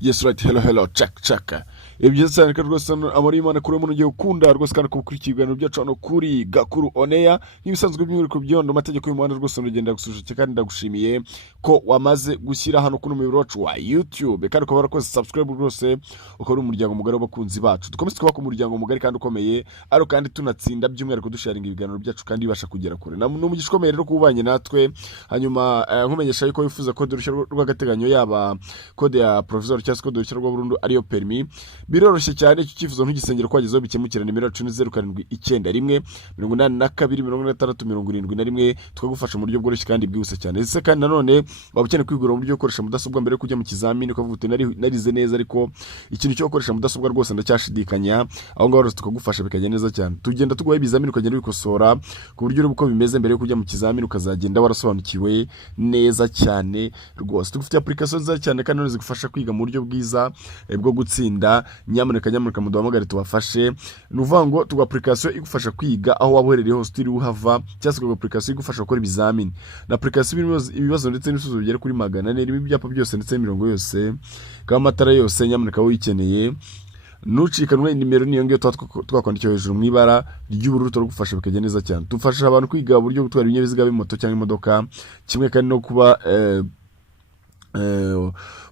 Yes right, hello check. Ibyo cyane ko rwose amari Imana kuri mu ngiye ukunda rwose kandi kukurikirana byacu hano kuri Gakuru Oneya nk'ibisanzwe by'uri ku byondo amategeko y'umuhanda rwose urugenda gusuje kandi ndagushimiye ko wamaze gushyira hano kuno mubiro wacu wa YouTube kandi ukaba warakoze subscribe rwose ukora umuryango mugari w'abakunzi bacu dukomeze twubaka umuryango mugari kandi ukomeye aro kandi tunatsinda by'umwihariko dusharinga ibiganiro byacu kandi bibasha kugera kure n'umugisha ukomeye rero kubanye natwe hanyuma nkumenyesha yuko wifuza ko durushya rw'agateganyo yaba code ya provisoire cyangwa code y'uruhushya rwa burundu ariyo permis biroroshye cyane icyo cyifuzo ntugisengero kwagezeho bikemukira nimero 0791 82 tukagufasha mu buryo bworoshye kandi bwihuse cyane ese kandi nanone waba ukeneye kwigura mu buryo ukoresha mudasobwa mbere yo kujya mu kizamini ukavuga uti narize neza ariko ikintu cyo gukoresha mudasobwa rwose ndacyashidikanya aho ngaho rwose tukagufasha bikajya neza cyane tugenda tuguha ibizamini ukagenda bikosora ku buryo uri uko bimeze mbere yo kujya mu kizamini ukazagenda warasobanukiwe neza cyane rwose tugufite application nziza cyane kandi zigufasha kwiga mu buryo bwiza bwo gutsinda nyamuneka muduhamagare tubafashe nuvuga ngo tuga application igufasha kwiga aho waba uherereye hose turi uhava cyangwa tuga application igufasha gukora ibizamini na application ibibazo ndetse n'ibisubizo bigera kuri 400 irimo ibyapa byose ndetse n'imirongo yose kandi amatara yose nyamuneka wikeneye nucikanwe nimero niyo ngiyo twakwandikiye hejuru mu ibara ry'ubururu turagufasha bikajya neza cyane tufasha abantu kwiga uburyo gutwara ibinyabiziga b'imoto cyangwa imodoka kimwe kandi no kuba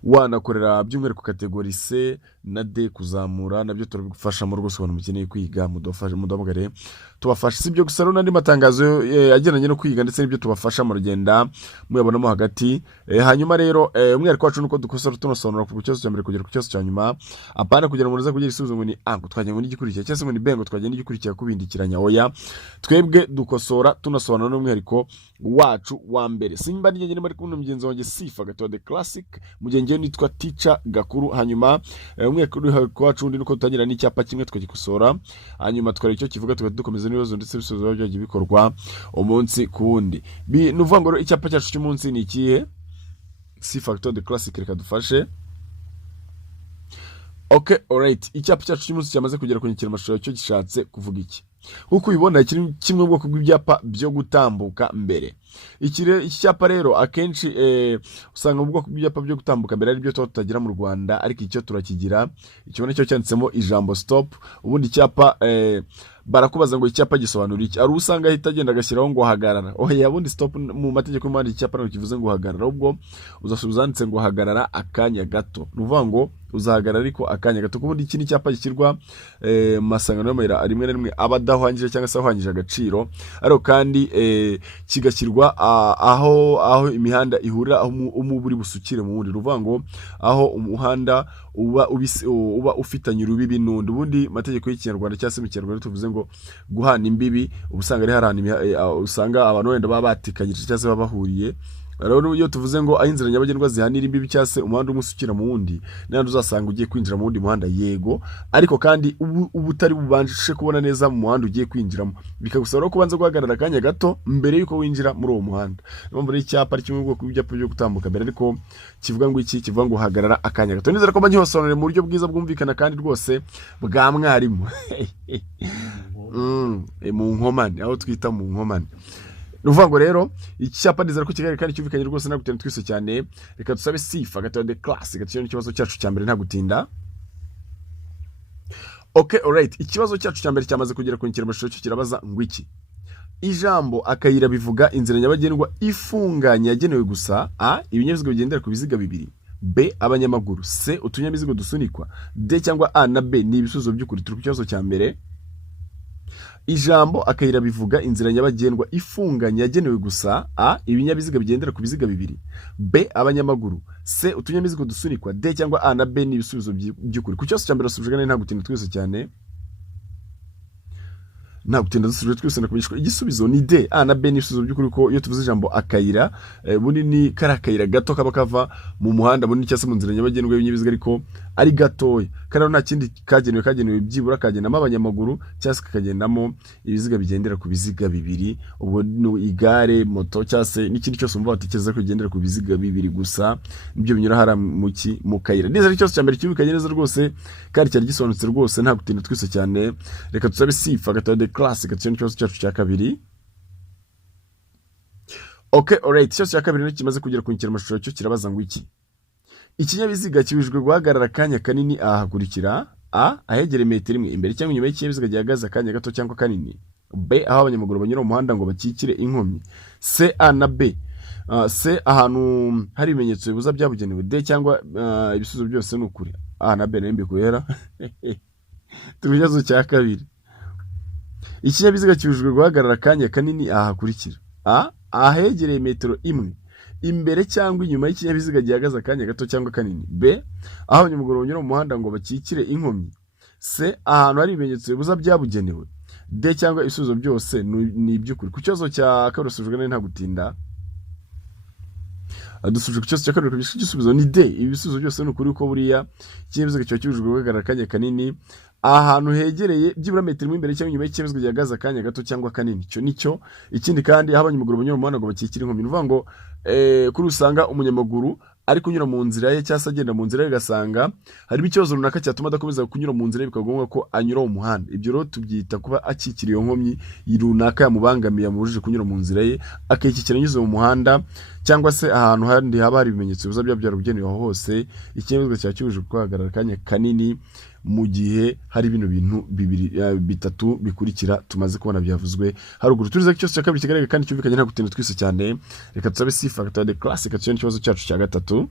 wanakorera by'umwihariko kategori C na D kuzamura nabyo turabigufashamo rwose abantu mukeneye kwiga muduhamagare tubafasha sibyo gusa n'andi matangazo agendanye no kwiga ndetse n'ibyo tubafasha mu rugenda muyabonamo hagati hanyuma rero umwihariko wacu nuko dukosora tunasobanura ku kibazo cya mbere kugera ku kibazo cya nyuma apana kugira ngo muze kugira isubizo ngo ni ngo twagenda ngo n'igikurikiye cyangwa se ngo ni bengo twagenda igikurikiye kubindikiranya oya twebwe dukosora tunasobanura n'umwihariko wacu wa mbere simba nigenge muri kumwe mugenzi wanjye Sifa Gato the classic mugenzi nitwa Teacher Gakuru hanyuma umwihariko wacu undi nuko tutangira n'icyapa kimwe twagikosora hanyuma twari icyo kivuga tugadukomeza n'ibibazo ndetse ibisozo byagiye bikorwa umunsi ku wundi nuvuga ngo icyapa cyacu cy'umunsi ni ikihe Sifa Gato the classic reka dufashe okay alright icyapa cyacu cy'umunsi cyamaze kugera ku nyikiramashusho cyo gishatse kuvuga iki uko ubibona kiri kimwe bwoko bw'ibyapa byo gutambuka mbere iki cyapa rero akenshi usanga mu bwoko bw'ibyapa byo gutambuka mbere ari byo tutagira mu Rwanda ariko icyo turakigira ikibona cyo cyanditsemo ijambo stop ubundi cyapa barakubaza ngo icyapa gisobanura iki ari usanga ahita agenda agashyiraho ngo hagarara oya bundi stop mu mategeko y'umuhanda icyapa no kivuze ngo hagarara ubwo uzasubizanditse ngo hagarara akanya gato nuvuga ngo uzahagarara ariko akanya gato kubundi iki ni cyapa gishyirwa masangano y'amayira rimwe na rimwe abadahwangije cyangwa se ahwangije agaciro ariko kandi kigashyirwa aho imihanda ihurira aho umuburi busukire mu wundi ruvuga ngo aho umuhanda uba ufitanye urubibi n'undi ubundi mategeko y'Ikinyarwanda cyangwa se mu Kinyarwanda tuvuze ngo guhana imbibi ubusanga ari harana usanga abantu wenda baba batikanyije cyangwa se baba bahuriye rero iyo tuvuze ngo ahinzira nyabagendwa zihanira imbibi cyangwa se umuhanda umusukira mu wundi n'andi uzasanga ugiye kwinjira mu wundi muhanda yego ariko kandi ubutari bubanje kubona neza mu muhanda ugiye kwinjiramo bikagusaba kubanza guhagarara akanya gato mbere yuko winjira muri uwo muhanda niyo mpamvu icyapa ari kimwe bwoko bw'ibyapa byo gutambuka mbere ariko kivuga ngo iki kivuga ngo hagarara akanya gato nizera ko banyihosobanure mu buryo bwiza bwumvikana kandi rwose bwa mwarimu mu nkomane aho twita mu nkomane nuvuga ngo rero icyapa ndizera ko kigali kandi cyumvikanye rwose nagutenda twise cyane reka dusabe Sifa Gato the classic gatyo ikibazo cyacu cya mbere nta gutinda okay alright ikibazo cyacu cya mbere cyamaze kugera ku nyikiramashusho cyo kirabaza ngo iki ijambo akayira bivuga inzira nyabagendwa ifunganye yagenewe gusa a ibinyabiziga bigendera ku biziga bibiri b abanyamaguru c utunyamizigo dusunikwa d cyangwa a na b ni ibisubizo by'ukuri turi ku kibazo cya mbere ijambo akayira bivuga inzira nyabagendwa ifunganye yagenewe gusa a ibinyabiziga bigendera ku biziga bibiri b abanyamaguru c utunyamizigo dusunikwa d cyangwa a na b ni ibisubizo by'ukuri ku cyose cyambere asubijwe nta gutinda twese cyane nta gutinda dusubije twese nakubishwa igisubizo ni d a na b ni ibisubizo by'ukuri ko iyo tuvuze ijambo akayira bunini karakayira gato kaba kava mu muhanda bunini cyangwa se mu nzira nyabagendwa y'ibinyabiziga ariko ari gatoya kandi nta kindi kagenewe byibura kagendamo abanyamaguru cyangwa se kagendamo ibiziga bigendera ku biziga bibiri ubwo no igare moto cyangwa se n'ikindi cyose umva watekereza ko kigendera ku biziga bibiri gusa nibyo binyura hara mu kayira neza cyose cyambere cyubikanye neza rwose kandi cyari gisobanutse rwose nta gutinda twise cyane reka tusabe Sifa Gato the classic gatyo cyose cyacu cya kabiri okay alright cyose cya kabiri kimaze kugera ku nyikiramashusho cyo kirabaza ngo iki ikinyabiziga kibujijwe guhagarara akanya kanini ahakurikira: a ahegereye metero imwe imbere cyangwa inyuma y'ikinyabiziga gihagaze akanya gato cyangwa kanini, b aho abanyamaguru banyura mu muhanda ngo bakikire inkomyi, c a na b c ahantu hari ibimenyetso bibuza byabugenewe, d cyangwa ibisubizo byose ni ukuri. A na b nayo mbikubera. Turi ikibazo cya kabiri. Ikinyabiziga kibujijwe guhagarara akanya kanini ahakurikira: a ahegereye metero imwe imbere cyangwa inyuma y'ikinyabiziga gihagaze akanya gato cyangwa kanini, b aho abanyamaguru banyura mu muhanda ngo bakikire inkomyi, c ahantu hari ibimenyetso bibuza byabugenewe, d cyangwa ibisubizo byose ni iby'ukuri. Ku kibazo cya kabiri dusubijwe nta gutinda, dusubije ku kibazo cya kabiri kubishaka igisubizo ni d. Ibisubizo byose ni ukuri kuko buriya ikinyabiziga kiba kibujijwe guhagarara akanya kanini ahantu hegereye byibura metero imwe imbere cyangwa inyuma y'ikinyabiziga gihagaze akanya gato cyangwa kanini. Icyo nicyo. Ikindi kandi aho abanyamaguru banyura mu muhanda ngo bakikire inkomyi, ni ukuvuga ngo kuri usanga umunyamaguru ari kunyura mu nzira ye cyangwa se agenda mu nzira ye ugasanga harimo ikibazo runaka cyatuma adakomeza kunyura mu nzira ye, bikaba ngombwa ko anyura mu muhanda. Ibyo rero tubyita kuba akikira iyo nkomyi runaka yamubangamiye, yamubujije kunyura mu nzira ye, akayikikira anyuze mu muhanda cyangwa se ahantu handi haba hari ibimenyetso bibuza byarabugenewe. Aho hose ikinyabiziga cyaba kibujijwe guhagarara akanya kanini mu gihe hari bino bintu bitatu bikurikira tumaze kubona byavuzwe haruguru. Turize cyose cya kabiri kigaragara kandi cyumvikanye nta gutinda twise cyane. Reka tusabe C factor de classic cyo ikibazo cyacu cya gatatu.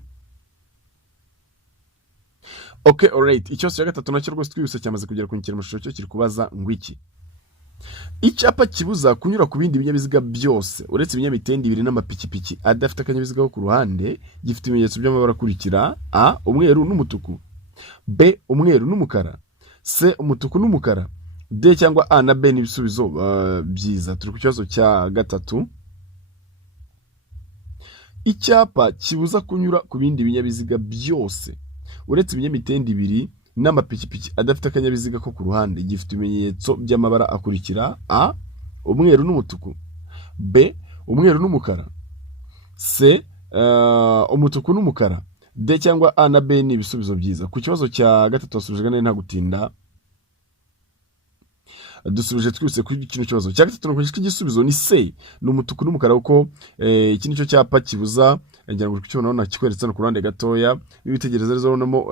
Okay, alright. Ikibazo cya gatatu nacyo rwose twibuse cyamaze kugera ku nyikiramashusho cyo kiri kubaza ngo iki: icyapa kibuza kunyura ku bindi binyabiziga byose uretse ibinyamitende ibiri n'amapikipiki adafite akanyabiziga ko ku ruhande gifite ibimenyetso by'amabara akurikira: a umweru n'umutuku, b umweru n'umukara, c umutuku n'umukara, d cyangwa a na b n'ibisubizo byiza. Turi ku kibazo cya gatatu. Icyapa kibuza kunyura ku bindi binyabiziga byose uretse ibinyamitende ibiri n'amapikipiki adafite akanyabiziga ko ku ruhande gifite ibimenyetso by'amabara akurikira: a umweru n'umutuku, b umweru n'umukara, c umutuku n'umukara, d cyangwa a na b ni ibisubizo byiza. Ku kibazo cya gatatu wasubije neza nta gutinda, dusubije twise kuri kino kibazo cya gatatu. Nuko igisubizo ni c, ni umutuku n'umukara, kuko iki nicyo cyapa kibuza. Ngira ngo cyo nabona kikweretse no ku ruhande gatoya, bibitegereza rezo namo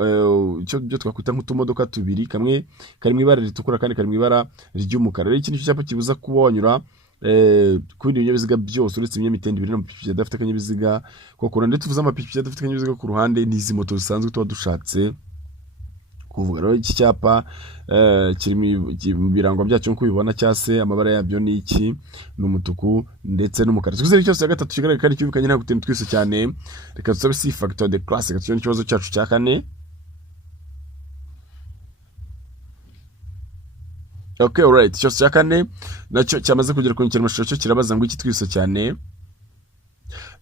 cyo byo twakwita nk'utumodoka tubiri, kamwe kari mu ibara ritukura kandi kari mu ibara ry'umukara. Rero iki nicyo cyapa kibuza kuba wanyura ku bindi binyabiziga byose uretse ibinyamitende ibiri n'amapikipiki adafite akanyabiziga ko ku ruhande. Tuvuze amapikipiki adafite akanyabiziga ku ruhande n'izi moto zisanzwe tuba dushatse kuvuga. Rero iki cyapa kiri mu birango byacyo nk'uko ubibona, cyangwa se amabara yabyo ni iki: ni umutuku ndetse n'umukara. Twizere ikibazo cya gatatu kigaragara kandi cyumvikanye nta gutinda twise cyane. Reka dusabe C factor de classic cyo ikibazo cyacu cya kane. Okay, alright. Ikibazo cya kane nacyo cyamaze kugera ku nyikiramashusho cyo kirabaza ngo iki twise cyane: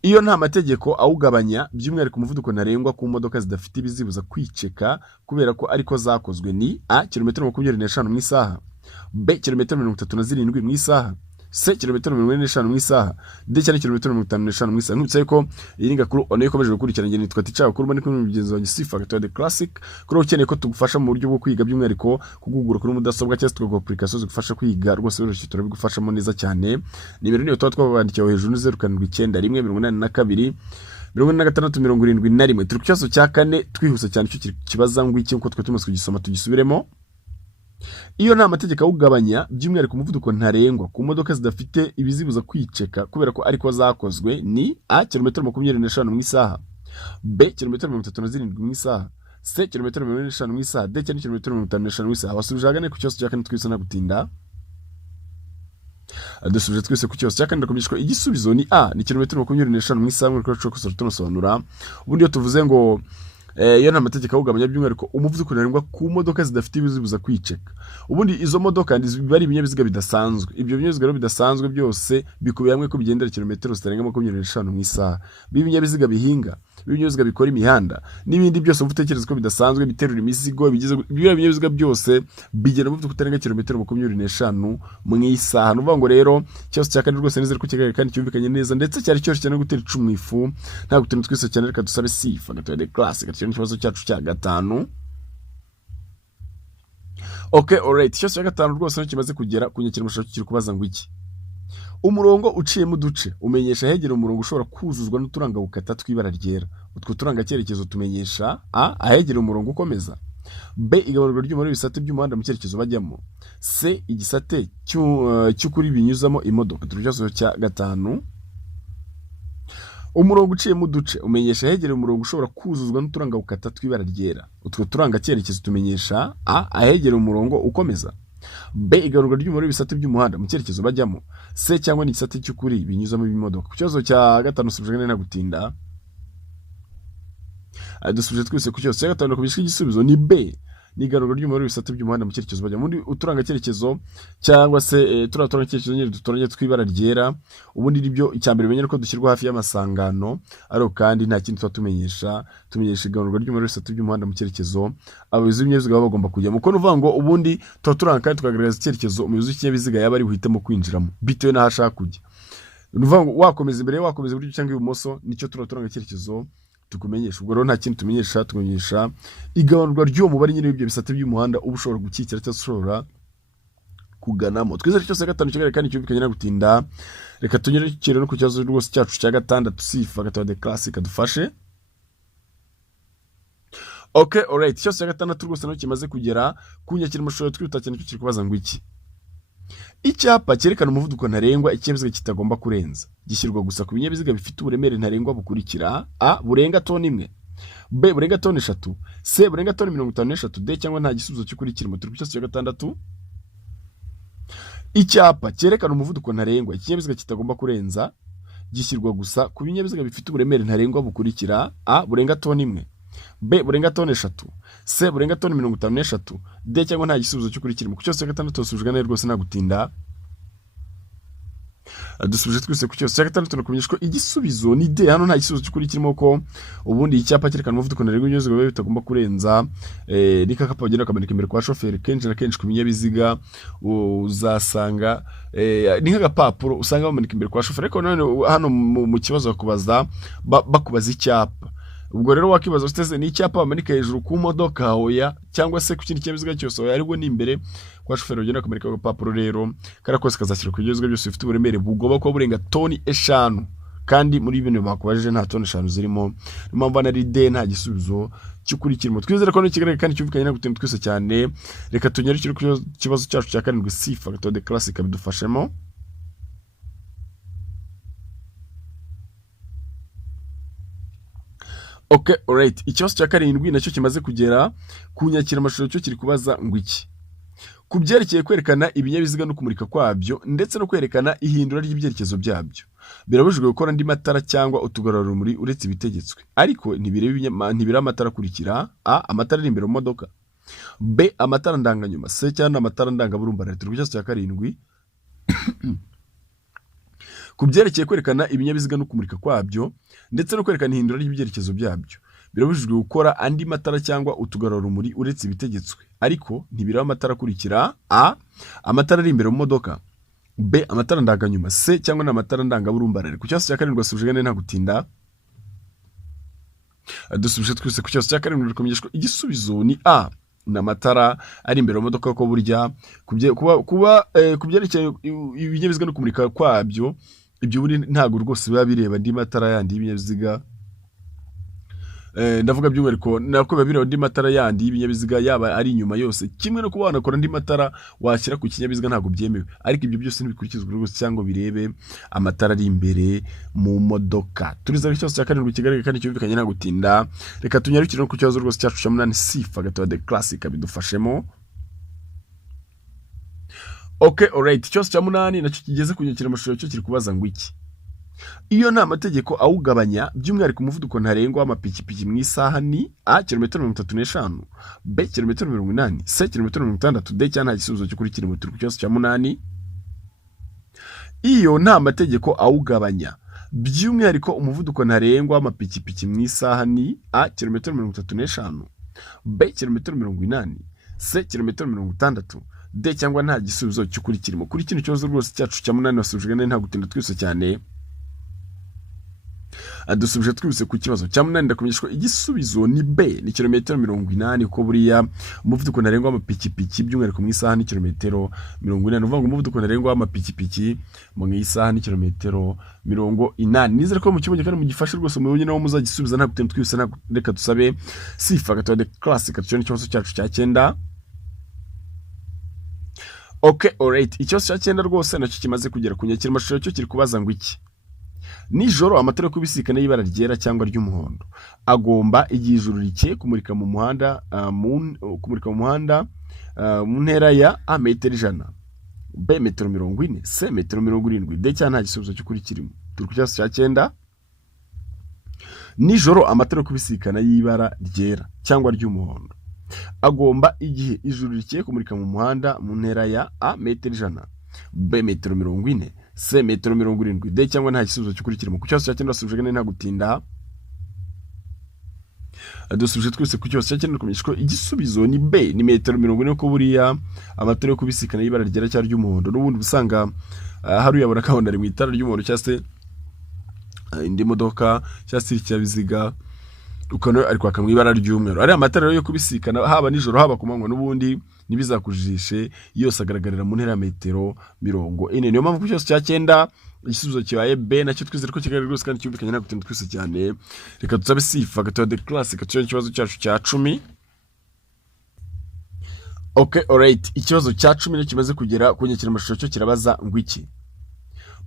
iyo nta mategeko awugabanya by'umwihariko umuvuduko ntarengwa ku modoka zidafite ibizibuza kwiceka kubera ko ariko zakozwe ni: a kilometero 25 mu isaha, b kilometero 37 mu isaha, c kilometero 45 mu isaha, d cyane kilometero 55 mu isaha. Nutse ko iyi ninga kuri ono ikomeje gukurikirana ngene nitwa ticha kuri bane kuri mugenzi wanjye C factor de classic. Kuri ukeneye ko tugufasha mu buryo bwo kwiga by'umwihariko kugugura kuri mudasobwa cyangwa tugakora application zigufasha kwiga rwose biroroshye, turabigufashamo neza cyane. Nimero niyo twabandikiye hejuru 0791 82 turi ku kibazo cya kane twihuse cyane cyo kibaza ngo iki uko twe tumaze kugisoma tugisubiremo. Iyo nta mategeko awugabanya by'umwihariko umuvuduko ntarengwa ku modoka zidafite ibizibuza kwiceka kubera ko ariko zakozwe ni: a kilometero 25 mu isaha, b kilometero 37 mu isaha, c kilometero 45 mu isaha, d cyane kilometero 55 mu isaha. Wasubije agane ku kibazo cya kane twise na gutinda, dusubije twise ku kibazo cya kane ndakomishwa. Igisubizo ni a, ni kilometero 25 mu isaha. Muri cyo tunosobanura ubundi iyo tuvuze ngo iyo nta mategeko awugabanya by'umwihariko umuvuduko ntarengwa ku modoka zidafite ibizibuza kwiceka, ubundi izo modoka bari ibinyabiziga bidasanzwe. Ibyo binyabiziga rero bidasanzwe byose bikubiye hamwe ko bigendera kilometero zitarenga 25 mu isaha. Ibinyabiziga bihinga, ibinyabiziga bikora imihanda n'ibindi byose uvutekereza ko bidasanzwe, biterura imizigo, ibinyabiziga byose bigenda umuvuduko utarenga kilometero 25 mu isaha. Nuvuga ngo rero cyose cya kane rwose nizere ko kigaragara kandi cyumvikanye neza, ndetse cyari cyose cyane gutera icumu ifu nta gutinda twise cyane. Reka dusabe C factor de classic ikibazo cyacu cya gatanu. Okay, alright. Ikibazo cya gatanu rwose kimaze kugera ku nyikiramashusho kiri kubaza ngo iki: umurongo uciyemo uduce umenyesha ahegera umurongo ushobora kuzuzwa n'uturanga gukata tw'ibara ryera. Utwo turanga cyerekezo tumenyesha a ahegera umurongo ukomeza, b igabanurwa ry'umubare w'ibisate by'umuhanda mu cyerekezo bajyamo, c igisate cy'ukuri binyuzamo imodoka. Ikibazo cya gatanu, umurongo uciyemo uduce umenyesha ahegera umurongo ushobora kuzuzwa n'uturanga gukata tw'ibara ryera. Utwo turanga cyerekezo tumenyesha a ahegera umurongo ukomeza, b igabanurwa ry'umubare w'ibisate by'umuhanda mu cyerekezo bajyamo, c cyangwa ni igisate cy'ukuri binyuzamo imodoka. Ku kibazo cya gatanu usubije neza gutinda, dusubije twese ku kibazo cya gatanu kubishika igisubizo ni b ni igabanurwa ry'umubare w'ibisate by'umuhanda mu cyerekezo bajyamo. Muri uturanga cyerekezo cyangwa se turanga cyerekezo nyine dutoranye tw'ibara ryera, ubundi nibyo icyambere bimenyera ko dushyirwa hafi y'amasangano, ariko kandi nta kindi tumenyesha igabanurwa ry'umubare w'ibisate by'umuhanda mu cyerekezo abayobozi b'ibinyabiziga baba bagomba kujyamo. Kuko nuvuga ngo ubundi turanga kandi tukagaragaza icyerekezo umuyobozi w'ikinyabiziga yaba ari buhitemo kwinjiramo bitewe n'aho ashaka kujya. Nuvuga ngo wakomeza imbere, wakomeza iburyo cyangwa ibumoso, nicyo turanga icyerekezo tukumenyesha. Ubwo rero nta kintu tumenyesha igabanurwa ry'uwo mubare nyine w'ibyo bisate by'umuhanda uba ushobora gukikira cyangwa ushobora kuganamo. Twizere cyose gatanu kigali kandi cyumvikanye na gutinda. Reka tunyerukire no ku kibazo rwose cyacu cya gatandatu sifa gatatu de classic kadufashe. Okay, alright. Cyose cya gatandatu rwose no kimaze kugera kunyakira amashusho twihuta cyane cyo kiri kubaza ngo iki. Icyapa cyerekana umuvuduko ntarengwa ikinyabiziga kitagomba kurenza gishyirwa gusa ku binyabiziga bifite uburemere ntarengwa bukurikira: a burenga toni 1, b burenga toni 3, c burenga toni 53, d cyangwa nta gisubizo cy'ukuri kirimo. Turi ku cyose cya gatandatu. Icyapa cyerekana umuvuduko ntarengwa ikinyabiziga kitagomba kurenza gishyirwa gusa ku binyabiziga bifite uburemere ntarengwa bukurikira: a burenga toni 1, b burenga toni 3, c burenga toni 53, d cyangwa nta gisubizo cy'ukuri kirimo. Ku cyose cya gatandatu usubijwe neza rwose nta gutinda. Dusubije twese ku cyose cya gatandatu nakumenyesha ko igisubizo ni d. Hano nta gisubizo cy'ukuri kirimo, ko ubundi icyapa cyerekana umuvuduko ntarengwa ibinyabiziga biba bitagomba kurenza rika kapa bagenda kamanika imbere kwa shoferi. Kenshi na kenshi ku binyabiziga uzasanga ni nk'agapapuro usanga bamanika imbere kwa shoferi, ariko none hano mu kibazo bakubaza icyapa. Ubwo rero wakibaza usteze ni icyapa bamanika hejuru ku modoka hoya cyangwa se ku kindi kinyabiziga cyose hoya, ariko ni imbere kwa shoferi ugenda kamanika agapapuro. Rero karakose kazashyira ku binyabiziga byose bifite uburemere bugoba ko burenga toni 5, kandi muri ibintu bakubajije nta toni 5 zirimo. Impamvu ari d nta gisubizo cy'ukuri kirimo. Twizere ko n'ikigaragara kandi cyumvikanye na gutinda twese cyane. Reka tunyarukire ku kibazo cyacu cya karindwi sifa gatatu de classic bidufashemo. Okay, alright. Ikibazo cya karindwi nacyo kimaze kugera kunyakira amashusho cyo kiri kubaza ngo iki. Ku byerekeye kwerekana ibinyabiziga no kumurika kwabyo ndetse no kwerekana ihindura ry'ibyerekezo byabyo, birabujijwe gukora andi matara cyangwa utugarurarumuri uretse ibitegetswe, ariko ntibireba amatara akurikira: a amatara ari imbere mu modoka, b amatara ndanganyuma, c cyangwa amatara ndangaburumbarare. Turi ku kibazo cya karindwi. Ku byerekeye kwerekana ibinyabiziga no kumurika kwabyo ndetse no kwerekana ihindura ry'ibyerekezo byabyo, birabujijwe gukora andi matara cyangwa utugarurarumuri uretse ibitegetswe, ariko ntibireba amatara akurikira: a amatara ari imbere mu modoka, b amatara ndanganyuma, c cyangwa n'amatara ndangaburumbarare. Ku kibazo cya karindwi wasubije neza nta gutinda. Dusubije twese ku kibazo cya karindwi dukomenyeshwa igisubizo ni a na matara ari imbere mu modoka, ko burya kubyerekeye ibinyabiziga no kumurika kwabyo, ibyo buri ntago rwose biba bireba andi matara yandi y'ibinyabiziga. Ndavuga by'umwihariko nako biba bireba andi matara yandi y'ibinyabiziga yaba ari inyuma yose, kimwe no kuba wanakora andi matara washyira ku kinyabiziga ntago byemewe, ariko ibyo byose ntibikurikizwa rwose cyangwa birebe amatara ari imbere mu modoka. Turiza ikibazo cya karindwi kigaragara kandi cyumvikanye nta gutinda. Reka tunyarukire no ku kibazo rwose cyacu cya 8 sifa gatatu de classic bidufashemo. Okay, alright. Ikibazo cya 8 nacyo kigeze kunyakira amashusho cyo kiri kubaza ngo iki. Iyo nta mategeko awugabanya by'umwihariko umuvuduko ntarengwa w'amapikipiki mu isaha ni: a kilometero 35, b kilometero 80, c kilometero 60, d cyangwa nta gisubizo cy'ukuri kirimo. Turi ku kibazo cya 8. Iyo nta mategeko awugabanya by'umwihariko umuvuduko ntarengwa w'amapikipiki mu isaha ni: a kilometero 35, b kilometero 80, c kilometero 60, d cyangwa nta gisubizo cy'ukuri kirimo. Kuri kino kibazo rwose cyacu cya 8 wasubijwe neza nta gutinda twese cyane. Dusubije twibutse ku kibazo cya munani ndakumenyeshwa igisubizo ni B, ni kilometero 80 uko buriya umuvuduko ntarengwa w'amapikipiki by'umwihariko mu isaha ni kilometero 40. Uvuga ngo umuvuduko ntarengwa w'amapikipiki mu isaha ni kilometero 80. Nizere ko mu kibuga kandi mugifashe rwose mu nawo muzagisubiza nta gutenga twibutse nta reka dusabe sifa gato de classic cyo ikibazo cyacu cya 9. Okay, alright, ikibazo cya 9 rwose nacyo kimaze kugera ku nyakira mashusho cyo kiri kubaza ngo iki. Nijoro amatara yo kubisikana y'ibara ryera cyangwa ry'umuhondo agomba igihe ijuru rike kumurika mu muhanda mu ntera ya A metero 100, B metero 40, C metero 70, D cyane nta gisubizo cy'ukuri kirimo. Turi ku kibazo cya 9. Nijoro amatara yo kubisikana y'ibara ryera cyangwa ry'umuhondo agomba igihe ijuru rike kumurika mu muhanda mu ntera ya A metero 100, B metero 40, C metero 70, D cyangwa nta gisubizo cy'ukurikiramo. Ku kibazo cya 9 basubije nta gutinda. Dusubije twese ku kibazo cya 9 ndakumenyeshwa igisubizo ni B, ni metero 40 ko buriya amatara yo kubisikana y'ibara ryera cyangwa ry'umuhondo n'ubundi busanga hari uyabona kabona ari mu itara ry'umuhondo cyangwa se indi modoka cyangwa se ikinyabiziga ukano ari kwaka mu ibara ry'umweru. Ari amatara yo kubisikana haba nijoro haba kumanywa n'ubundi nibizakujijishe yose agaragarira mu ntera ya metero 40. Niyo mpamvu ku cyose cya 9 igisubizo kibaye B, nacyo twizere ko kigaragara rwose kandi cyumvikanye nta gutinda twese cyane. Reka tutabe sifa gato de classic cyo ikibazo cyacu cya 10. Okay, alright, ikibazo cya 10 kimaze kugera ku nyakira mashusho cyo kirabaza ngo iki.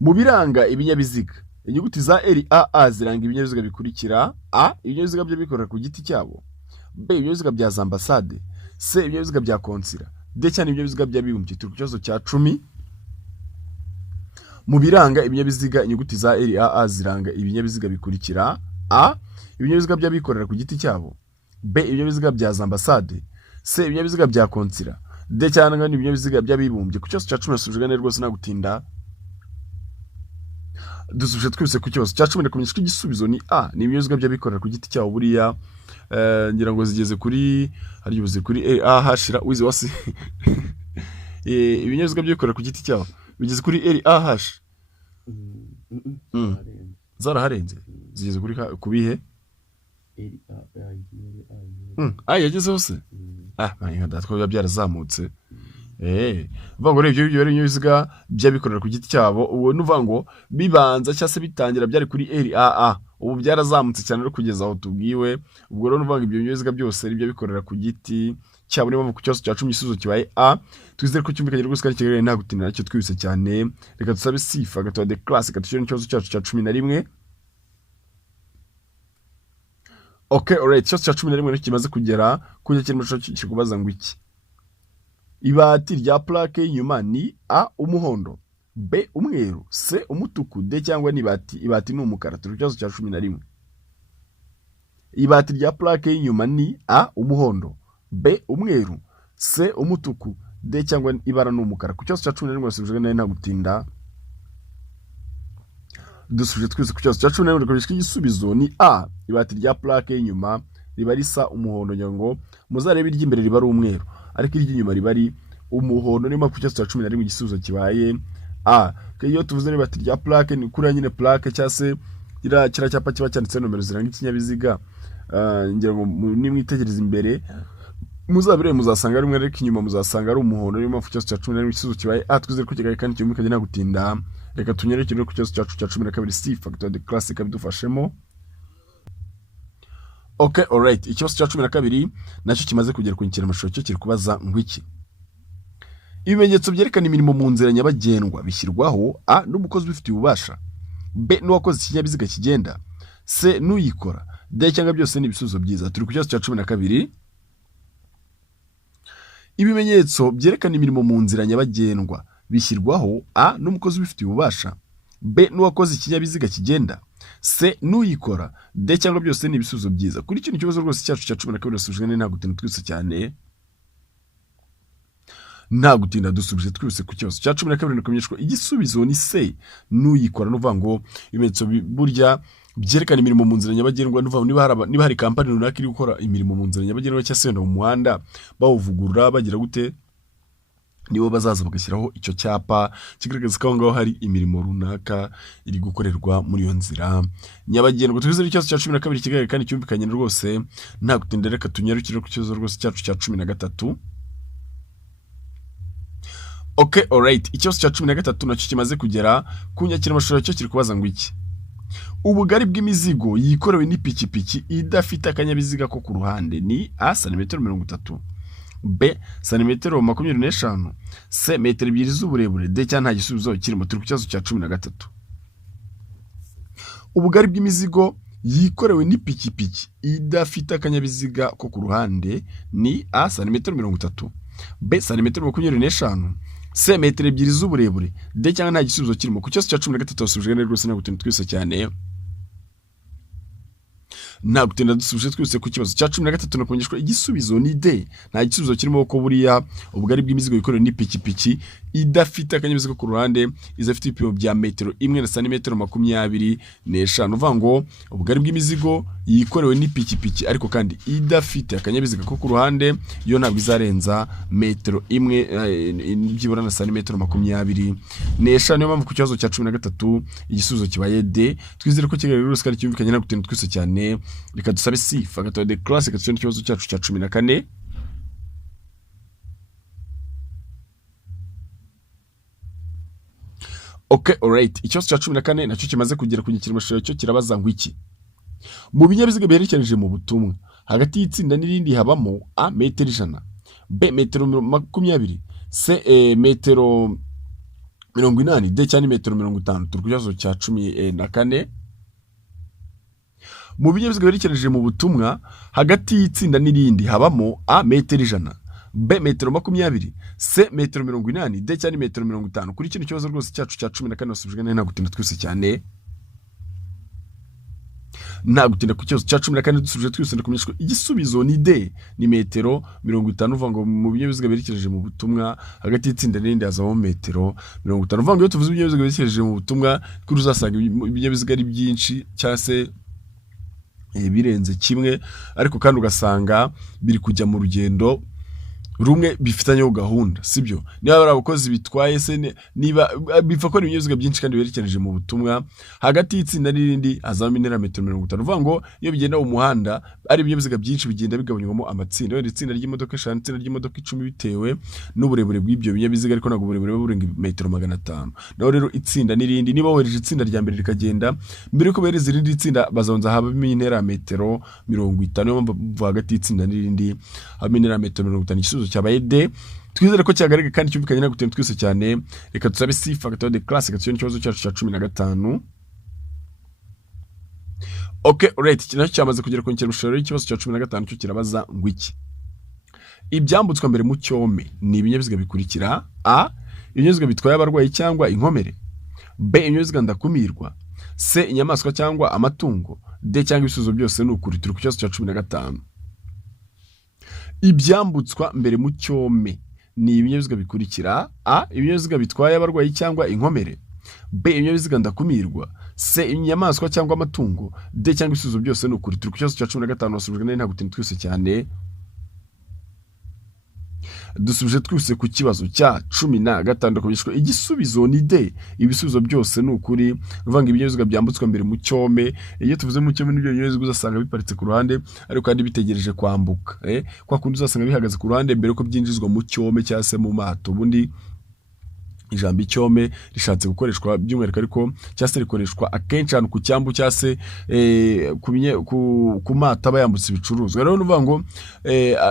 Mu biranga ibinyabiziga inyuguti za RAA ziranga ibinyabiziga bikurikira: A, ibinyabiziga byo bikorera ku giti cyabo; B, ibinyabiziga bya zambasade; C, ibinyabiziga bya konsira; D cyane ibinyabiziga by'abibumbye. Turi ku kibazo cya 10. Mu biranga ibinyabiziga inyuguti za RAA ziranga ibinyabiziga bikurikira: A, ibinyabiziga by'abikorera ku giti cyabo; B, ibinyabiziga bya zambasade; C, ibinyabiziga bya konsira; D cyane ibinyabiziga by'abibumbye. Ku kibazo cya 10 nasubije neza rwose nta gutinda. Dusubije twese ku kibazo cya 10 ndakumenyeshwa igisubizo ni A, ni ibinyabiziga by'abikorera ku giti cyabo buriya ngira ngo zigeze kuri hari yubuze kuri AH wize wasi ibinyabiziga by'abikorera ku giti cyabo bigeze kuri RAH zaraharenze zigeze kuri kubihe yageze hose nka datwa byarazamutse vango revyo byo bari ibinyabiziga by'abikorera ku giti cyabo. Ubu nuvuga ngo bibanza cyangwa se bitangira byari kuri RAA, ubu byarazamutse cyane no kugeza aho tubwiwe. Ubwo rero nuvuga ngo ibyo binyabiziga byose ari byo bikorera ku giti cyabo. Niyo ku kibazo cya 10 igisubizo kibaye A. Twizere ko cyumvikanye rwose kandi kigaragara nta gutinda nacyo twibise cyane. Reka dusabe sifa gato de classic gato ikibazo cyacu cya 11. Okay, alright, ikibazo cya 11 kimaze kugera ku nyakira mashusho kikubaza ngo iki. Ibati rya plaque y'inyuma ni A, umuhondo; B, umweru; C, umutuku; D cyangwa ni ibati ni umukara. Turi kibazo cya 11. Ibati rya plaque y'inyuma ni A, umuhondo; B, umweru; C, umutuku; D cyangwa ibara ni umukara. Ku kibazo cya 11 basubije neza nta gutinda. Dusubije twese ku kibazo cya 11 ndakumenyeshwa igisubizo ni A, ibati rya plaque y'inyuma riba risa umuhondo nyango muzarebe iry'imbere riba ari umweru ariko iry'inyuma riba ari umuhondo. Niyo mpamvu ku kibazo cya 11 igisubizo kibaye A. Iyo tuvuze ibati rya plaque ni kuri nyine plaque cyangwa se kira cyapa kiba cyanditse nomero ziranga ikinyabiziga. Ngira ngo nimwitegereza imbere muzabire muzasanga ari umwe ariko inyuma muzasanga ari umuhondo. Niyo mpamvu ku kibazo cya 11 igisubizo kibaye A. Twizere ko kigaye kandi cyumvikanye nta gutinda. Reka tunyerekere ku kibazo cyacu cya 12 C factor de classic bidufashemo. Okay, alright, ikibazo cya 12 nacyo kimaze kugera ku nyakira mashusho cyo kiri kubaza ngo iki. Ibimenyetso byerekana imirimo mu nzira nyabagendwa bishyirwaho: A, n'umukozi ubifitiye ububasha; B, n'uwakoze ikinyabiziga kigenda; C, n'uyikora; D cyangwa byose ni ibisubizo byiza. Turi ku kibazo cya 12. Ibimenyetso byerekana imirimo mu nzira nyabagendwa bishyirwaho: A, n'umukozi ubifitiye ububasha; B, n'uwakoze ikinyabiziga kigenda; C, n'uyikora; D cyangwa byose ni ibisubizo byiza. Kuri kino kibazo rwose cyacu cya 12 nasubije neza nta gutinda twese cyane. Nta gutinda dusubije twese ku kibazo cya 12 ndakumenyeshwa igisubizo ni C, n'uyikora. Nuvuga ngo ibimenyetso burya byerekana imirimo mu nzira nyabagendwa. Nuvuga niba hari kampani runaka iri gukora imirimo mu nzira nyabagendwa cyangwa se mu muhanda bawuvugurura bagira gute nibo bazaza bagashyiraho icyo cyapa kigaragaza ko aho ngaho hari imirimo runaka iri gukorerwa muri iyo nzira nyabagendwa. Tugeze ikibazo cya 12 kigaragara kandi cyumvikanye rwose, nta gutinda reka tunyarukire ku kibazo rwose cyacu cya 13. Okay, alright, ikibazo cya 13 nacyo kimaze kugera ku nyakiramashusho, cyo kiri kubaza ngo iki: ubugari bw'imizigo yikorewe n'ipikipiki idafite akanyabiziga ko ku ruhande ni A santimetero 30, B santimetero 25, C metero 2 z'uburebure, D cyangwa nta gisubizo kirimo. Turi ku kibazo cya 13. Ubugari bw'imizigo yikorewe n'ipikipiki idafite akanyabiziga ko ku ruhande ni A santimetero 30, B santimetero 25, C metero 2 z'uburebure, D cyangwa nta gisubizo kirimo. Ku kibazo cya 13 wasubije neza rwose, ntabwo twise cyane, nta gutinda dusubije twese ku kibazo cya 13 no kumenyeshwa igisubizo ni D, nta gisubizo kirimo ko buriya ubugari bw'imizigo yikorewe n'ipikipiki idafite akanyabiziga ku ruhande izafite ibipimo bya metero 1 na santimetero 25. Uvuga ngo ubugari bw'imizigo yikorewe n'ipikipiki ariko kandi idafite akanyabiziga ko ku ruhande yo ntabwo izarenza metero 1 byibura na santimetero 25. Niyo mpamvu ku kibazo cya 13 igisubizo kibaye D. Twizere ko kigali rwose kandi cyumvikanye, nta gutinda twese cyane. Reka dusabe sifa gatoya de classic gatsinda ikibazo cyacu cya 14. Okay, alright, ikibazo cya 14 nacyo kimaze kugera ku nyakiramashusho, cyo kirabaza ngo iki: mu binyabiziga biherekeje mu butumwa hagati y'itsinda n'irindi habamo A metero 100, B metero 20, C metero 80, D cyangwa metero 50. Turi ku kibazo cya 14. Mu binyabiziga biherekeje mu butumwa hagati y'itsinda n'irindi habamo A metero 100, B metero 20, C metero 80, D cyangwa metero 50. Kuri kino kibazo rwose cyacu cya 14 wasubijwe neza, nta gutinda twese cyane, nta gutinda ku kibazo cya 14 dusubije twese ndakumenyeshwa igisubizo ni D, ni metero 50. Uvuga ngo mu binyabiziga biherekeje mu butumwa hagati y'itsinda n'irindi hazamo metero 50. Uvuga ngo iyo tuvuze ibinyabiziga biherekeje mu butumwa kuri uzasanga ibinyabiziga ari byinshi cyangwa se birenze kimwe, ariko kandi ugasanga biri kujya mu rugendo rumwe bifitanyeho gahunda, sibyo? Niba ari abakozi bitwaye se, niba bifa ko ibinyabiziga byinshi kandi biherekeje mu butumwa hagati y'itsinda n'irindi hazamo intera metero 50. Uvuga ngo iyo bigenda mu muhanda ari ibinyabiziga byinshi bigenda bigabanywamo amatsinda, wenda itsinda ry'imodoka 5, itsinda ry'imodoka 10 bitewe n'uburebure bw'ibyo binyabiziga, ariko ntabwo uburebure burenga metero 500. Naho rero itsinda n'irindi, niba wohereje itsinda rya mbere rikagenda, mbere yuko bohereza irindi tsinda bazonza habamo intera metero 50. Niyo mpamvu hagati y'itsinda n'irindi habamo intera metero 50. Igisubizo cyabaye D. Twizere ko cyagaragaye kandi cyumvikanye, nta gutinda twese cyane. Reka dusabe sifa gatoya de classic gatsinda ikibazo cyacu cya 15. Okay, alright, kinacyo cyamaze kugera ku nyakiramashusho y'ikibazo cya 15, cyo kirabaza ngo iki: ibyambutswa mbere mu cyome ni ibinyabiziga bikurikira: A ibinyabiziga bitwaye abarwayi cyangwa inkomere, B ibinyabiziga ndakumirwa, C inyamaswa cyangwa amatungo, D cyangwa ibisubizo byose ni ukuri. Turi ku kibazo cya 15. Ibyambutswa mbere mu cyome ni ibinyabiziga bikurikira: A ibinyabiziga bitwaye abarwayi cyangwa inkomere, B ibinyabiziga ndakumirwa, C inyamaswa cyangwa amatungo, D cyangwa ibisubizo byose ni ukuri. Turi ku kibazo cya 15 wasubijwe neza, nta gutinda twese cyane. Dusubije twese ku kibazo cya 15 kubishwa igisubizo ni D, ibisubizo byose ni ukuri. Uvuga ngo ibinyabiziga byambutswa mbere mu cyome, iyo tuvuze mu cyome n'ibyo binyabiziga uzasanga biparitse ku ruhande ariko kandi bitegereje kwambuka, kwa kundi uzasanga bihagaze ku ruhande mbere ko byinjizwa mu cyome cyangwa se mu mato. Ubundi ijambo icyome rishatse gukoreshwa by'umwihariko, ariko cyangwa se rikoreshwa akenshi ahantu ku cyambu cyangwa se ku mato aba yambutse ibicuruzwa. Rero nuvuga ngo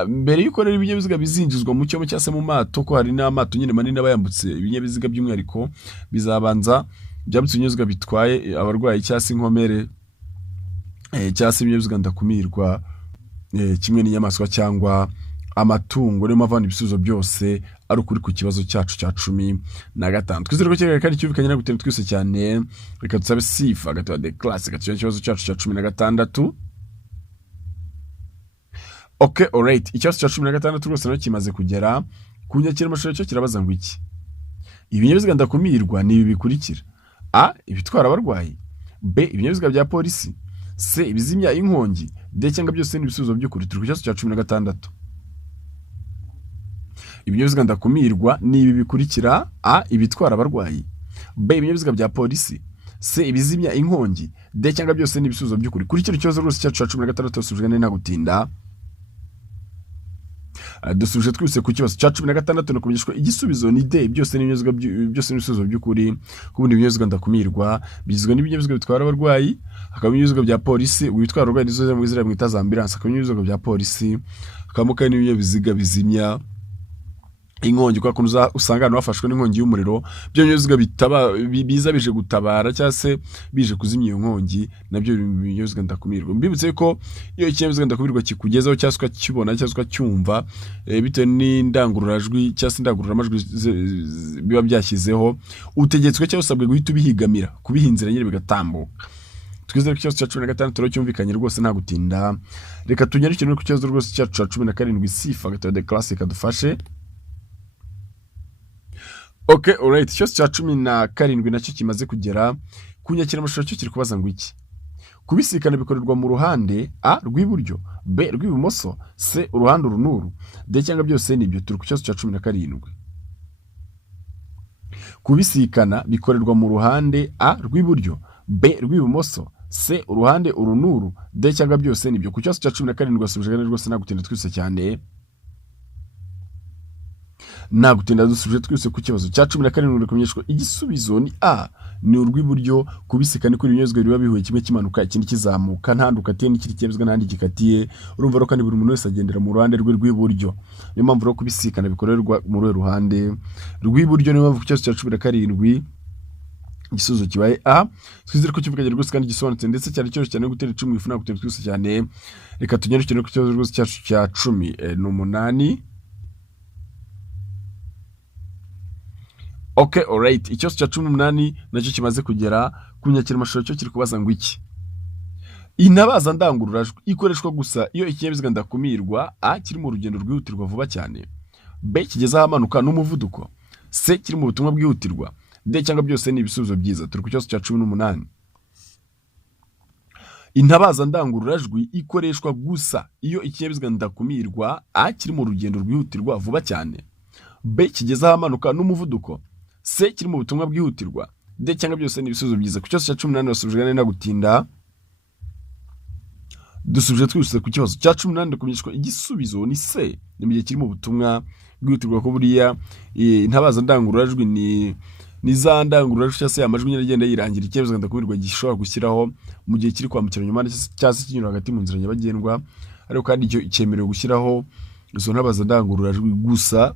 mbere y'uko rero ibinyabiziga bizinjizwa mu cyome cyangwa se mu mato, ko hari n'amato nyine manini aba yambutse ibinyabiziga by'umwihariko, bizabanza byambutse ibinyabiziga bitwaye abarwayi cyangwa se inkomere, cyangwa se ibinyabiziga ndakumirwa, kimwe n'inyamaswa cyangwa amatungo. Niyo mpamvu ibisubizo byose ari ukuri ku kibazo cyacu cya 15. Twizere ko kigali kandi cyumvikanye, nta gutinda twese cyane. Reka dusabe sifa gatoya de classic gatsinda ikibazo cyacu cya 16. Okay, alright, ikibazo cya 16 rwose nacyo kimaze kugera ku nyakiramashusho, cyo kirabaza ngo iki: ibinyabiziga ndakumirwa ni ibi bikurikira: A ibitwara abarwayi, B ibinyabiziga bya polisi, C ibizimya inkongi, D cyangwa byose ni ibisubizo by'ukuri. Turi ku kibazo cya 16. Ibinyabiziga ndakumirwa ni ibi bikurikira: a ibitwara abarwayi, b ibinyabiziga bya polisi, c ibizimya inkongi, d cyangwa byose ni ibisubizo by'ukuri. Kuri kino kibazo rwose cyacu cya 16 dusubije nta gutinda. Dusubije twise ku kibazo cya 16 no kumenyeshwa igisubizo ni d, byose ni ibinyabiziga byose ni ibisubizo by'ukuri. Kubundi ibinyabiziga ndakumirwa bigizwe n'ibinyabiziga bitwara abarwayi, hakaba ibinyabiziga bya polisi, ibitwara abarwayi nizo mu izina mwita za ambulance, hakaba ibinyabiziga bya polisi, hakaba kandi n'ibinyabiziga bizimya inkongi, kwa kuntu usanga abantu bafashwe n'inkongi y'umuriro, byo binyabiziga biza bije gutabara cyangwa se bije kuzimya iyo nkongi, nabyo binyabiziga ndakumirwa. Mbibutse ko iyo ikinyabiziga ndakumirwa kikugezeho cyangwa se ukakibona cyangwa se ukacyumva bitewe n'indangururajwi cyangwa se indangururamajwi biba byashyizeho, utegetswe cyangwa usabwe guhita ubihigamira, kubihinzira nyine bigatambuka. Twizere ko ikibazo cya 16 cyumvikanye rwose nta gutinda. Reka tunyarukire ku kibazo rwose cyacu cya 17 sifa gato de classic adufashe. Okay, alright. Ikibazo cya 17 nacyo kimaze kugera. Kunyakira amashusho cyo kiri kubaza ngo iki? Kubisikana bikorerwa mu ruhande a rw'iburyo, b rw'ibumoso, c uruhande urunuru, d cyangwa byose nibyo. Turi ku kibazo cya 17. Kubisikana bikorerwa mu ruhande a rw'iburyo, b rw'ibumoso, c uruhande urunuru, d cyangwa byose nibyo. Ku kibazo cya 17 wasubije rwose nagutinda twise cyane. Nagutinda dusubije twise ku kibazo cya 17 kumenyeshwa igisubizo ni a, ni urw'iburyo. Kubisikana kuri ibinyabiziga biba bihuye, kimwe kimanuka ikindi kizamuka, ntanduka atiye n'ikindi kinyabizga n'andi gikatiye. Urumva roko kandi buri muntu wese agendera mu ruhande rwe rw'iburyo. Niyo mpamvu rwo kubisikana bikorerwa mu ruhande rw'iburyo. Niyo mpamvu ku kibazo cya 17 igisubizo kibaye a. Twizere ko kivuganye rwose kandi gisobanutse ndetse cyane cyose cyane gutera 10 ifu nagutera twise cyane. Reka tunyarukire ku kibazo rwose cyacu cya 18. Okay, alright. Ikibazo cya 18 nacyo kimaze kugera. Kunyakira amashusho cyo kiri kubaza ngo iki? Intabaza ndangururajwi ikoreshwa gusa iyo ikinyabiziga ndakumirwa a kiri mu rugendo rwihutirwa vuba cyane, b kigeze ahamanuka n'umuvuduko, c kiri mu butumwa bwihutirwa, d cyangwa byose ni ibisubizo byiza. Turi ku kibazo cya 18. Intabaza ndangururajwi ikoreshwa gusa iyo ikinyabiziga ndakumirwa a kiri mu rugendo rwihutirwa vuba cyane, b kigeze ahamanuka n'umuvuduko, c kiri mu butumwa bwihutirwa, d cyangwa byose ni ibisubizo byiza. Ku kibazo cya 18 wasubije nta gutinda. Dusubije twise ku kibazo cya 18 kumenyeshwa igisubizo ni c, ni mu gihe kiri mu butumwa bwihutirwa. Ko buriya intabaza ndangururajwi ni za ndangururajwi cyangwa se amajwi nyine agenda yirangira ikinyabiziga ndakumirwa gishobora gushyiraho mu gihe kiri kwambukiranya umuhanda cyangwa se kinyura hagati mu nzira nyabagendwa. Ariko kandi icyo cyemerewe gushyiraho izo ntabaza ndangururajwi gusa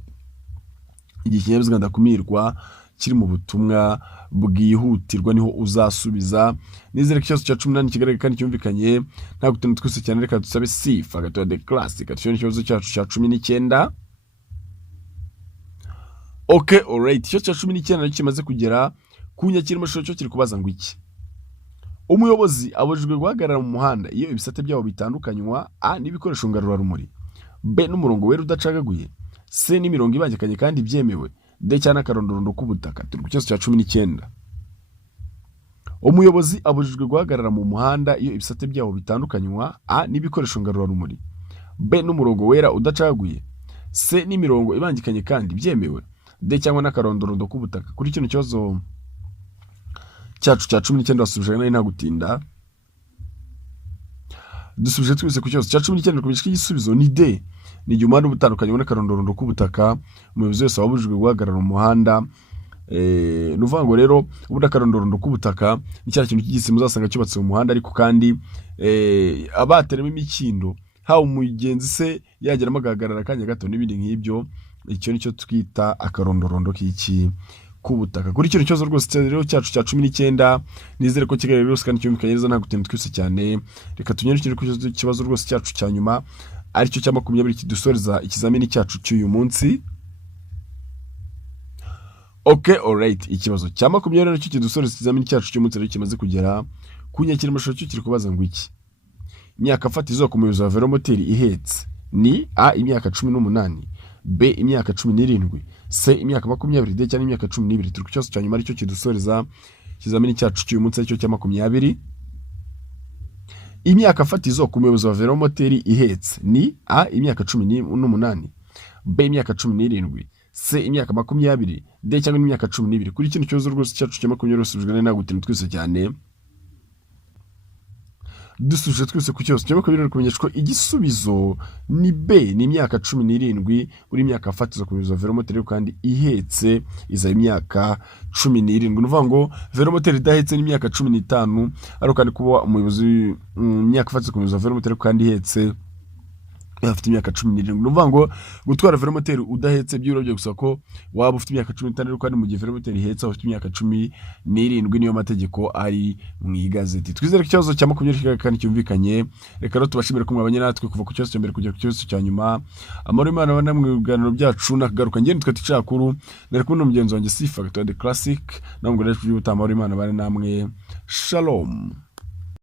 igihe ikinyabiziga ndakumirwa kiri mu butumwa bwihutirwa, niho uzasubiza. Nizere ko ikibazo cya 18 kigaragara kandi cyumvikanye nta gutinda twese cyane. Reka dusabe sifa gato de classic atyo ikibazo cyacu cya 19. Okay, alright. Ikibazo cya 19 nacyo kimaze kugera. Kunyakira amashusho cyo kiri kubaza ngo iki? Umuyobozi abujijwe guhagarara mu muhanda iyo ibisate byabo bitandukanywa a n'ibikoresho ngarurarumuri, b n'umurongo wera udacagaguye, c n'imirongo ibangikanye kandi byemewe, d cyane akarondorondo k'ubutaka. Turi ku kibazo cya 19. Umuyobozi abujijwe guhagarara mu muhanda iyo ibisate byabo bitandukanywa a n'ibikoresho ngarurarumuri, b n'umurongo wera udacagaguye, c n'imirongo ibangikanye kandi byemewe, d cyangwa n'akarondorondo k'ubutaka. Kuri kino kibazo cyacu cya 19 wasubije nta gutinda. Dusubije twise ku kibazo cya 19 kumenyeshwa igisubizo ni d, ni igihe umuhanda ubutandukanye n'akarondorondo k'ubutaka. Umuyobozi wese wabujijwe guhagarara mu muhanda. Nuvuga ngo rero ubundi akarondorondo k'ubutaka ni cya kintu cy'igisimu uzasanga cyubatse mu muhanda, ariko kandi abateremo imikindo hawe umugenzi se yageramo agahagarara akanya gato n'ibindi nk'ibyo. Icyo nicyo twita akarondorondo k'iki k'ubutaka. Kuri kino kibazo rwose rero cyacu cya 19 nizere ko kigali rwose kandi cyumvikanye neza nta gutinda twise cyane. Reka tunyarukire ku kibazo rwose cyacu cya nyuma aricyo cya 20 kidusoreza ikizamini cyacu cy'uyu munsi. Okay, alright. Ikibazo cya 20 nacyo kidusoreza ikizamini cyacu cy'umunsi rero kimaze kugera. Kunyakira amashusho cyo kiri kubaza ngo iki? Imyaka fatizo ku muyobozi wa velomoteri ihetse ni a imyaka 18, b imyaka 17, c imyaka 20, d cyane imyaka 12. Turi ku kibazo cya nyuma aricyo kidusoreza ikizamini cyacu cy'uyu munsi aricyo cya 20. Imyaka fatizo ku muyobozi wa velomoteri ihetse ni a imyaka 18, B imyaka 17, C imyaka 20, D cyangwa imyaka 12. Kuri kino kibazo rwose cyacu cya 20 rwose ubujwe nagutina twese cyane. Dusuje twese ku cyose cyo kubirira kumenyeshwa igisubizo ni B, ni imyaka 17. Uri imyaka fatizo kubizo velomoteri kandi ihetse iza imyaka 17. Nuvuga ngo velomoteri idahetse ni imyaka 15, ariko kandi kuba umuyobozi imyaka fatizo kubizo velomoteri kandi ihetse afite imyaka 17. Nuvuga ngo gutwara velomoteri udahetse by'urabyo gusa ko waba ufite imyaka 15, kandi mu gihe velomoteri ihetse ufite imyaka 17 niyo mategeko ari mu igazeti. Twizere ko ikibazo cya 20 kandi cyumvikanye. Reka rero tubashimire ko mwabanye natwe kuva ku kibazo cya mbere kugera ku kibazo cya nyuma. Amahoro y'Imana abane mu biganiro byacu nakagaruka ngende twe ticakuru nari kumwe n'umugenzi wanjye Sifa Gatoya the Classic, namwe rero by'ubutamahoro y'Imana abane namwe. Shalom.